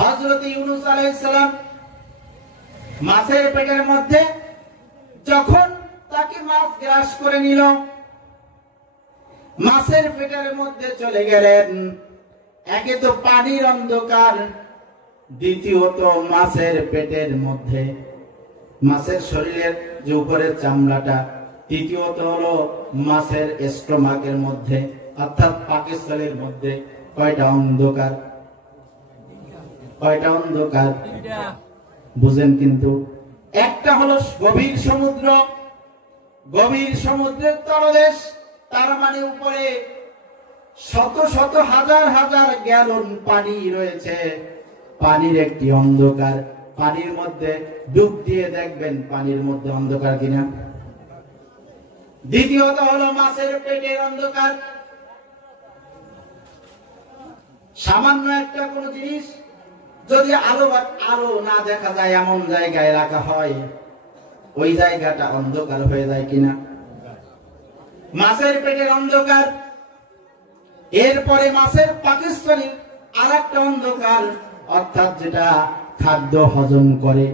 হযরত ইউনূস আলাইহিস সালাম মাছের পেটের মধ্যে যখন তাকে মাছ গ্রাস করে নিল, মাছের পেটের মধ্যে চলে গেলেন। একে তো পানির অন্ধকার, দ্বিতীয়ত মাছের পেটের মধ্যে মাছের শরীরের যে উপরের চামড়াটা, তৃতীয়ত হলো মাছের স্টোমাকের মধ্যে অর্থাৎ পাকস্থলীর মধ্যে কয়টা অন্ধকার, কয়টা অন্ধকার বুঝেন? কিন্তু একটা হলো গভীর সমুদ্র, গভীর সমুদ্রের তলদেশ, তার মানে উপরে শত শত হাজার হাজার গ্যালন পানি রয়েছে, পানির একটি অন্ধকার। পানির মধ্যে ডুব দিয়ে দেখবেন পানির মধ্যে অন্ধকার কিনা। দ্বিতীয়ত হলো মাছের পেটের অন্ধকার। সামান্য একটা কোন জিনিস যদি আলো না দেখা যায় এমন জায়গায় রাখা হয়, ওই জায়গাটা অন্ধকার হয়ে যায় কিনা। মাছের পেটের অন্ধকার, এরপরে মাছের পাকস্থলীর আরেকটা অন্ধকার, অর্থাৎ যেটা খাদ্য হজম করে।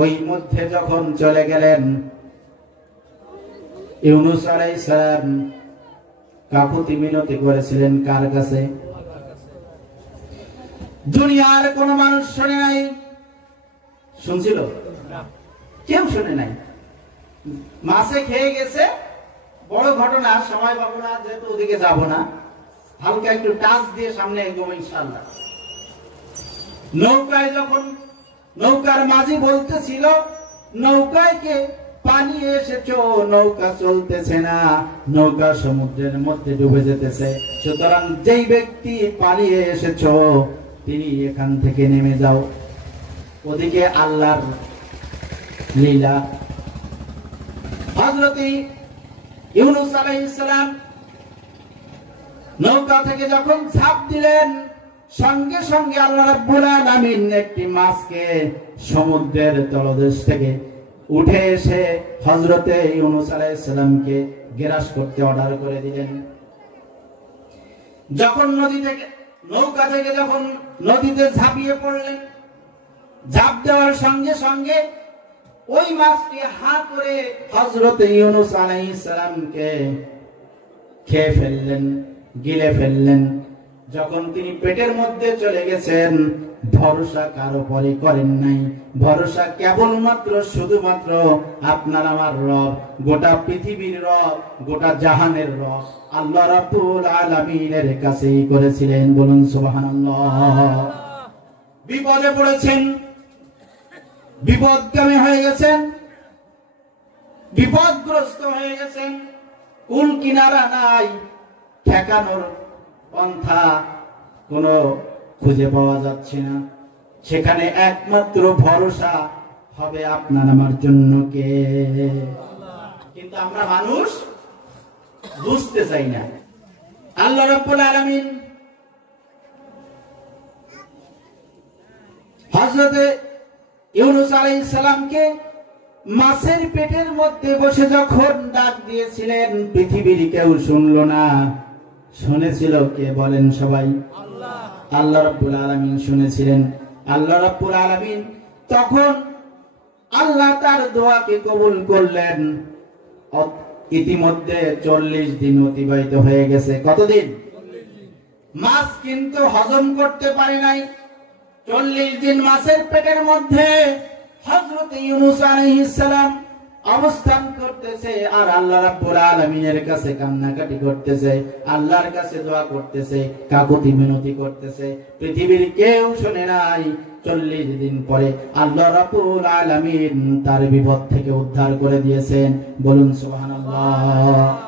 ওই মধ্যে যখন চলে গেলেন ইউনূস আলাইহিস সালাম কাকুতি মিনতি করেছিলেন কার কাছে? দুনিয়ার কোন মানুষ শুনে নাই, শুনছিল? কেউ শুনে নাই। মাছে খেয়ে গেছে, বড় ঘটনা, সময় পাবো না যেহেতু ওদিকে যাব না, হালকা একটু টাচ দিয়ে সামনে এগোবো ইনশাআল্লাহ। নৌকায় যখন নৌকার মাঝি বলতেছিল নৌকায় কে পানি এসেছো, নৌকা চলতেছে না, নৌকা সমুদ্রের মধ্যে ডুবে যেতেছে, সুতরাং যেই ব্যক্তি পালিয়ে এসেছো তিনি এখান থেকে নেমে যাও। ওদিকে আল্লাহর লীলা। হযরত ইউনূস আলাইহিস সালাম নৌকা থেকে যখন ঝাঁপ দিলেন, সঙ্গে সঙ্গে আল্লাহ রাব্বুল আলামিন একটি মাছকে সমুদ্রের তলদেশ থেকে উঠে এসে হযরতে ইউনূস আলাইহিস সালামকে গ্রাস করতে অর্ডার করে দিলেন। যখন নৌকা থেকে যখন নদীতে ঝাঁপিয়ে পড়লেন, ঝাঁপ দেওয়ার সঙ্গে সঙ্গে ওই মাছটি হা করে হযরতে ইউনূস আলাইহিস সালামকে খেয়ে ফেললেন, গিলে ফেললেন। যখন তিনি পেটের মধ্যে চলে গেছেন, ভরসা কারো পরে করেন নাই, ভরসা কেবলমাত্র শুধুমাত্র আপনার আমার রব, গোটা পৃথিবীর রব, গোটা জাহানের রব আল্লাহ রাব্বুল আলামিনের কাছেই করেছিলেন। বলুন সুবহানাল্লাহ। বিপদে পড়েছেন, বিপদগামী হয়ে গেছেন, বিপদগ্রস্ত হয়ে গেছেন, কুল কিনারা নাই, ঠেকানোর পন্থা কোনো খুঁজে পাওয়া যাচ্ছে না, সেখানে একমাত্র ভরসা হবে আপনার আমার জন্য কে? কিন্তু আমরা মানুষ বুঝতে চাই না। আল্লাহ রাব্বুল আলামিন হযরতে ইউনূস আলাইহিস সালামকে মাছের পেটের মধ্যে বসে যখন ডাক দিয়েছিলেন, পৃথিবীর কেউ শুনলো না। শুনেছিল কে বলেন সবাই? আল্লাহ রাব্বুল আলামিন শুনেছিলেন। আল্লাহ রাব্বুল আলামিন তখন আল্লাহ তার দোয়াকে কবুল করলেন। ইতিমধ্যে 40 দিন অতিবাহিত হয়ে গেছে। কতদিন? মাছ কিন্তু হজম করতে পারে নাই। 40 দিন মাছের পেটের মধ্যে হযরত ইউনূস আলাইহিস সালাম অবস্থান করতেছে আর আল্লাহ রাব্বুল আলামিনের কাছে কান্নাকাটি করতেছে, আল্লাহর কাছে দোয়া করতেছে, কাকুতি মিনতি করতেছে। পৃথিবীর কেউ শুনে নাই। 40 দিন পরে আল্লাহ রাব্বুল আলামিন তার বিপদ থেকে উদ্ধার করে দিয়েছেন। বলুন সুবহানাল্লাহ।